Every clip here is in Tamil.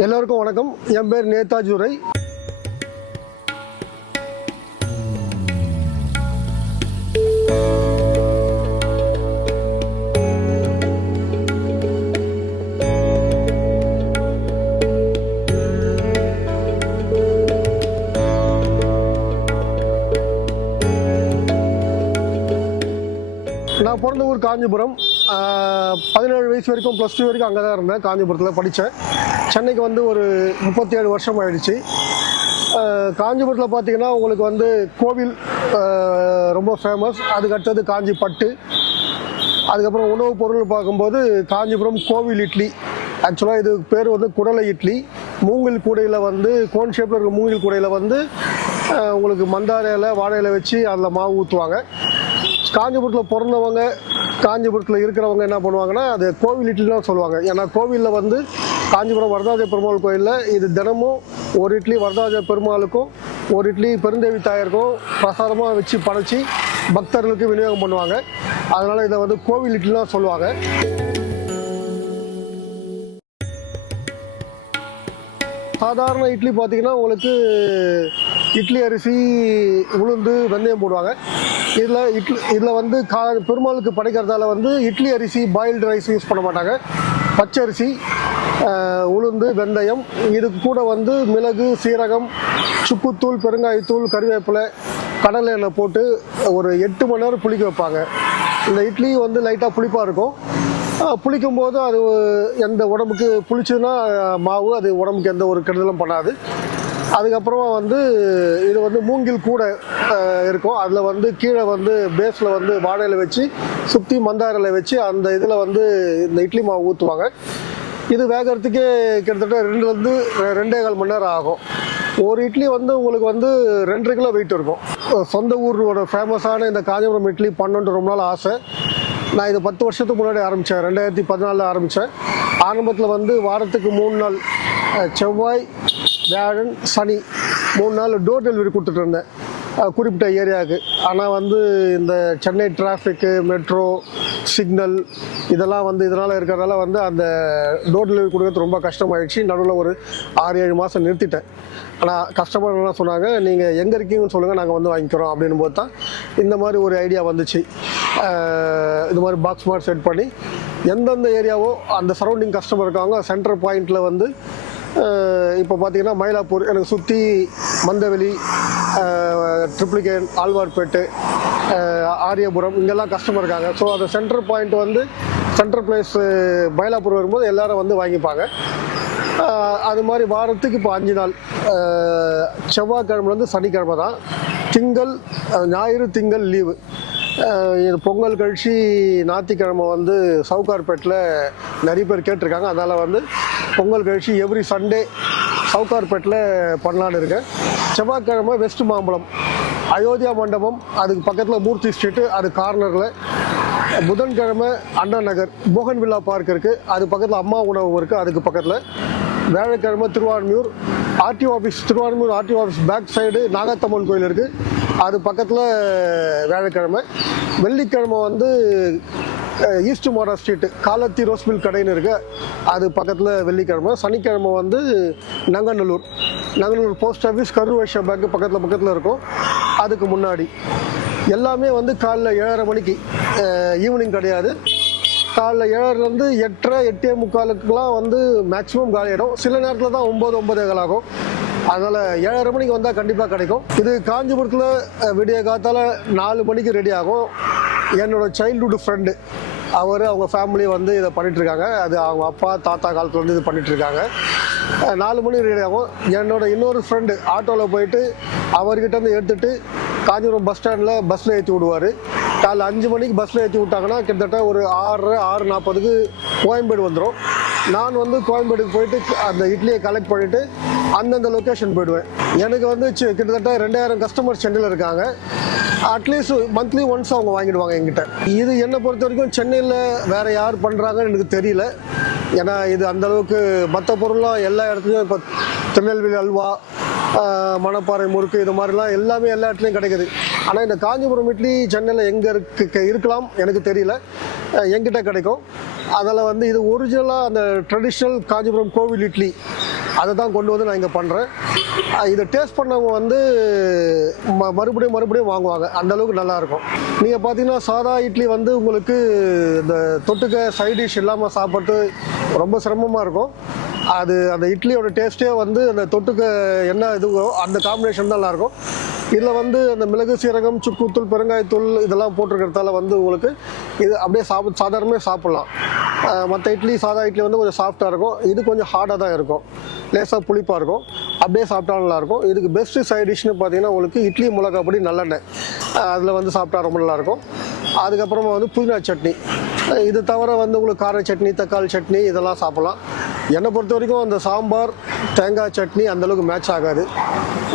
எல்லோருக்கும் வணக்கம். என் பேர் நேதாஜி துரை. நான் பிறந்த ஊர் காஞ்சிபுரம். 17 வயசு வரைக்கும் +2 வரைக்கும் அங்கே தான் இருந்தேன். காஞ்சிபுரத்தில் படித்தேன். சென்னைக்கு வந்து ஒரு 37 வருஷம் ஆயிடுச்சு. காஞ்சிபுரத்தில் பார்த்தீங்கன்னா உங்களுக்கு வந்து கோவில் ரொம்ப ஃபேமஸ். அதுக்கு அடுத்தது காஞ்சி பட்டு. அதுக்கப்புறம் உணவுப் பொருள் பார்க்கும்போது காஞ்சிபுரம் கோவில் இட்லி. ஆக்சுவலாக இது பேர் வந்து குடலை இட்லி. மூங்கில் கூடையில் வந்து கோன் ஷேப்பில் இருக்கிற மூங்கில் கூடையில் வந்து உங்களுக்கு மந்தார இலை வாழை இலை வச்சு அதில் மாவு ஊற்றுவாங்க. காஞ்சிபுரத்தில் பிறந்தவங்க, காஞ்சிபுரத்தில் இருக்கிறவங்க என்ன பண்ணுவாங்கன்னா அது கோவில் இட்லி தான் சொல்லுவாங்க. ஏன்னா கோவிலில் வந்து காஞ்சிபுரம் வரதாஜ பெருமாள் கோயிலில் இது தினமும் ஒரு இட்லி வரதாஜ பெருமாளுக்கும் ஒரு இட்லி பெருந்தேவி தாயருக்கும் பிரசாதமாக வச்சு படைச்சி பக்தர்களுக்கு விநியோகம் பண்ணுவாங்க. அதனால் இதை வந்து கோவில் இட்லி தான் சொல்லுவாங்க. சாதாரண இட்லி பார்த்தீங்கன்னா உங்களுக்கு இட்லி அரிசி, உளுந்து, வெந்தயம் போடுவாங்க. இதில் வந்து பெருமாளுக்கு படைக்கிறதால வந்து இட்லி அரிசி பாயில்டு ரைஸ் யூஸ் பண்ண மாட்டாங்க. பச்சரிசி, உளுந்து, வெந்தயம், இதுக்கு கூட வந்து மிளகு, சீரகம், சுக்குத்தூள், பெருங்காயத்தூள், கறிவேப்பிலை, கடலை எண்ணெய் போட்டு ஒரு 8 மணி நேரம் புளிக்க வைப்பாங்க. இந்த இட்லி வந்து லைட்டாக புளிப்பாக இருக்கும். புளிக்கும் போது அது எந்த உடம்புக்கு புளிச்சதுன்னா மாவு அது உடம்புக்கு எந்த ஒரு கெடுதலும் பண்ணாது. அதுக்கப்புறமா வந்து இது வந்து மூங்கில் கூடை இருக்கும். அதில் வந்து கீழே வந்து பேஸில் வந்து வாழை இலை வச்சு சுற்றி மந்தார இலை வச்சு அந்த இதில் வந்து இந்த இட்லி மாவு ஊற்றுவாங்க. இது வேகிறதுக்கே கிட்டத்தட்ட 2 2.25 மணி நேரம் ஆகும். ஒரு இட்லி வந்து உங்களுக்கு வந்து 2.5 கிலோ வெயிட் இருக்கும். சொந்த ஊரோட ஃபேமஸான இந்த காஞ்சிபுரம் இட்லி பண்ணணுன்ட்டு ரொம்ப நாள் ஆசை. நான் இது 10 வருஷத்துக்கு முன்னாடி ஆரம்பித்தேன். 2014 ஆரம்பித்தேன். ஆரம்பத்தில் வந்து வாரத்துக்கு 3 நாள், செவ்வாய், வியாழன், சனி 3 நாள் டோர் டெலிவரி கொடுத்துட்டு இருந்தேன் குறிப்பிட்ட ஏரியாவுக்கு. ஆனால் வந்து இந்த சென்னை டிராஃபிக்கு, மெட்ரோ, சிக்னல் இதெல்லாம் வந்து இதனால் இருக்கிறதால வந்து அந்த டோர் டெலிவரி கொடுக்கறது ரொம்ப கஷ்டமாயிடுச்சு. நடுவில் ஒரு 6-7 மாதம் நிறுத்திட்டேன். ஆனால் கஸ்டமர் என்ன சொன்னாங்க, நீங்கள் எங்கே இருக்கீங்கன்னு சொல்லுங்கள், நாங்கள் வந்து வாங்கிக்கிறோம் அப்படின்னு போது தான் இந்த மாதிரி ஒரு ஐடியா வந்துச்சு. இது மாதிரி பாக்ஸ் மாதிரி செட் பண்ணி எந்தெந்த ஏரியாவோ அந்த சரௌண்டிங் கஸ்டமர் இருக்காங்க சென்டர் பாயிண்டில் வந்து இப்போ பார்த்தீங்கன்னா மயிலாப்பூர் எனக்கு சுற்றி, மந்தவெளி, ட்ரிப்ளிகேன், ஆழ்வார்பேட்டு, ஆரியபுரம் இங்கெல்லாம் கஸ்டமர் இருக்காங்க. ஸோ அந்த சென்டர் பாயிண்ட் வந்து சென்டர் பிளேஸ் மயிலாப்பூர் வரும்போது எல்லோரும் வந்து வாங்கிப்பாங்க. அது மாதிரி வாரத்துக்கு இப்போ 5 நாள், செவ்வாய்க்கிழமைலேருந்து சனிக்கிழமை தான். திங்கள், ஞாயிறு, திங்கள் லீவு. இது பொங்கல் கழிச்சு ஞாயிற்றுக்கிழமை வந்து சவுகார்பேட்டில் நிறைய பேர் கேட்டிருக்காங்க. அதனால் வந்து பொங்கல் கழிச்சு எவ்ரி சண்டே சவுகார்பேட்டில் பண்ணலான்னு இருக்கேன். செவ்வாய்க்கிழமை வெஸ்ட் மாம்பலம் அயோத்தியா மண்டபம், அதுக்கு பக்கத்தில் மூர்த்தி ஸ்ட்ரீட்டு, அது கார்னரில். புதன்கிழமை Anna Nagar bougainvillea park இருக்குது, அது பக்கத்தில் அம்மா உணவு இருக்குது, அதுக்கு பக்கத்தில். வியாழக்கிழமை Thiruvanmiyur RTO office, Thiruvanmiyur RTO office back side Nagathamman கோயில் இருக்குது, அது பக்கத்தில் வியாழக்கிழமை. வெள்ளிக்கிழமை வந்து ஈஸ்ட் மோடா ஸ்ட்ரீட்டு காலத்தி ரோஸ் மில் கடைன்னு இருக்குது, அது பக்கத்தில் வெள்ளிக்கிழமை. சனிக்கிழமை வந்து Nanganallur post office, Karur Vysya bank பக்கத்தில் இருக்கும், அதுக்கு முன்னாடி. எல்லாமே வந்து காலைல 7:30 மணிக்கு, ஈவினிங் கிடையாது. காலைல 7:30 8:30 8:45 வந்து மேக்ஸிமம் காலியாகிடும். சில நேரத்தில் தான் 9 9:15 ஆகும். அதனால் 7:30 மணிக்கு வந்தால் கண்டிப்பாக கிடைக்கும். இது காஞ்சிபுரத்தில் விடிய காத்தால் 4 மணிக்கு ரெடி ஆகும். என்னோடய சைல்டுஹுட் ஃப்ரெண்டு அவங்க ஃபேமிலி வந்து இதை பண்ணிகிட்ருக்காங்க. அது அவங்க அப்பா தாத்தா காலத்தில் வந்து இது பண்ணிகிட்ருக்காங்க. 4 மணிக்கு ரெடி ஆகும். என்னோட இன்னொரு ஃப்ரெண்டு ஆட்டோவில் போயிட்டு அவர்கிட்டருந்து எடுத்துகிட்டு காஞ்சிபுரம் பஸ் ஸ்டாண்டில் பஸ்ஸில் ஏற்றி விடுவார். காலைல 5 மணிக்கு பஸ்ஸில் ஏற்றி விட்டாங்கன்னா கிட்டத்தட்ட ஒரு 6:40 கோயம்பேடு வந்துடும். நான் வந்து கோயம்பேடுக்கு போயிட்டு அந்த இட்லியை கலெக்ட் பண்ணிவிட்டு அந்தந்த லொக்கேஷன் போயிடுவேன். எனக்கு வந்து கிட்டத்தட்ட 2000 கஸ்டமர் சென்னையில் இருக்காங்க. அட்லீஸ்ட் மந்த்லி ஒன்ஸ் அவங்க வாங்கிடுவாங்க என்கிட்ட. இது என்னை பொறுத்த வரைக்கும் சென்னையில் வேறு யார் பண்ணுறாங்கன்னு எனக்கு தெரியல. ஏன்னா இது அந்தளவுக்கு மற்ற பொருள்லாம் எல்லா இடத்துலையும் இப்போ திருநெல்வேலி அல்வா, மணப்பாறை முறுக்கு இது மாதிரிலாம் எல்லாமே எல்லா இடத்துலையும் கிடைக்குது. ஆனால் இந்த காஞ்சிபுரம் இட்லி சென்னையில் எங்கே இருக்கலாம் எனக்கு தெரியல. எங்கிட்ட கிடைக்கும். அதில் வந்து இது ஒரிஜினலாக அந்த ட்ரெடிஷ்னல் காஞ்சிபுரம் கோவில் இட்லி அதை தான் கொண்டு வந்து நான் இங்கே பண்ணுறேன். இதை டேஸ்ட் பண்ணவங்க வந்து மறுபடியும் வாங்குவாங்க, அந்தளவுக்கு நல்லாயிருக்கும். நீங்கள் பார்த்தீங்கன்னா சாதா இட்லி வந்து உங்களுக்கு இந்த தொட்டுக்க சைட் டிஷ் இல்லாமல் சாப்பிட்றது ரொம்ப சிரமமாக இருக்கும். அந்த இட்லியோட டேஸ்ட்டே வந்து அந்த தொட்டுக்க என்ன இதுவோ அந்த காம்பினேஷன் தான் நல்லாயிருக்கும். இதில் வந்து அந்த மிளகு, சீரகம், சுக்குத்தூள், பெருங்காயத்தூள் இதெல்லாம் போட்டிருக்கிறதால வந்து உங்களுக்கு இது அப்படியே சாதாரணமாக சாப்பிட்லாம். மற்ற இட்லி சாதா இட்லி வந்து கொஞ்சம் சாஃப்டாக இருக்கும், இது கொஞ்சம் ஹார்டாக தான் இருக்கும், லேசாக புளிப்பாக இருக்கும். அப்படியே சாப்பிட்டா நல்லாயிருக்கும். இதுக்கு பெஸ்ட்டு சைட் டிஷ்னு பார்த்தீங்கன்னா உங்களுக்கு இட்லி மிளகா பொடி நல்லெண்ணெய் அதில் வந்து சாப்பிட்டா ரொம்ப நல்லாயிருக்கும். அதுக்கப்புறமா வந்து புதினா சட்னி, இது தவிர வந்து உங்களுக்கு கார சட்னி, தக்காளி சட்னி இதெல்லாம் சாப்பிட்லாம். என்னை பொறுத்த வரைக்கும் அந்த சாம்பார், தேங்காய் சட்னி அந்தளவுக்கு மேட்ச் ஆகாது,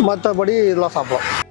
மற்றபடி இதெல்லாம் சாப்பிட்லாம்.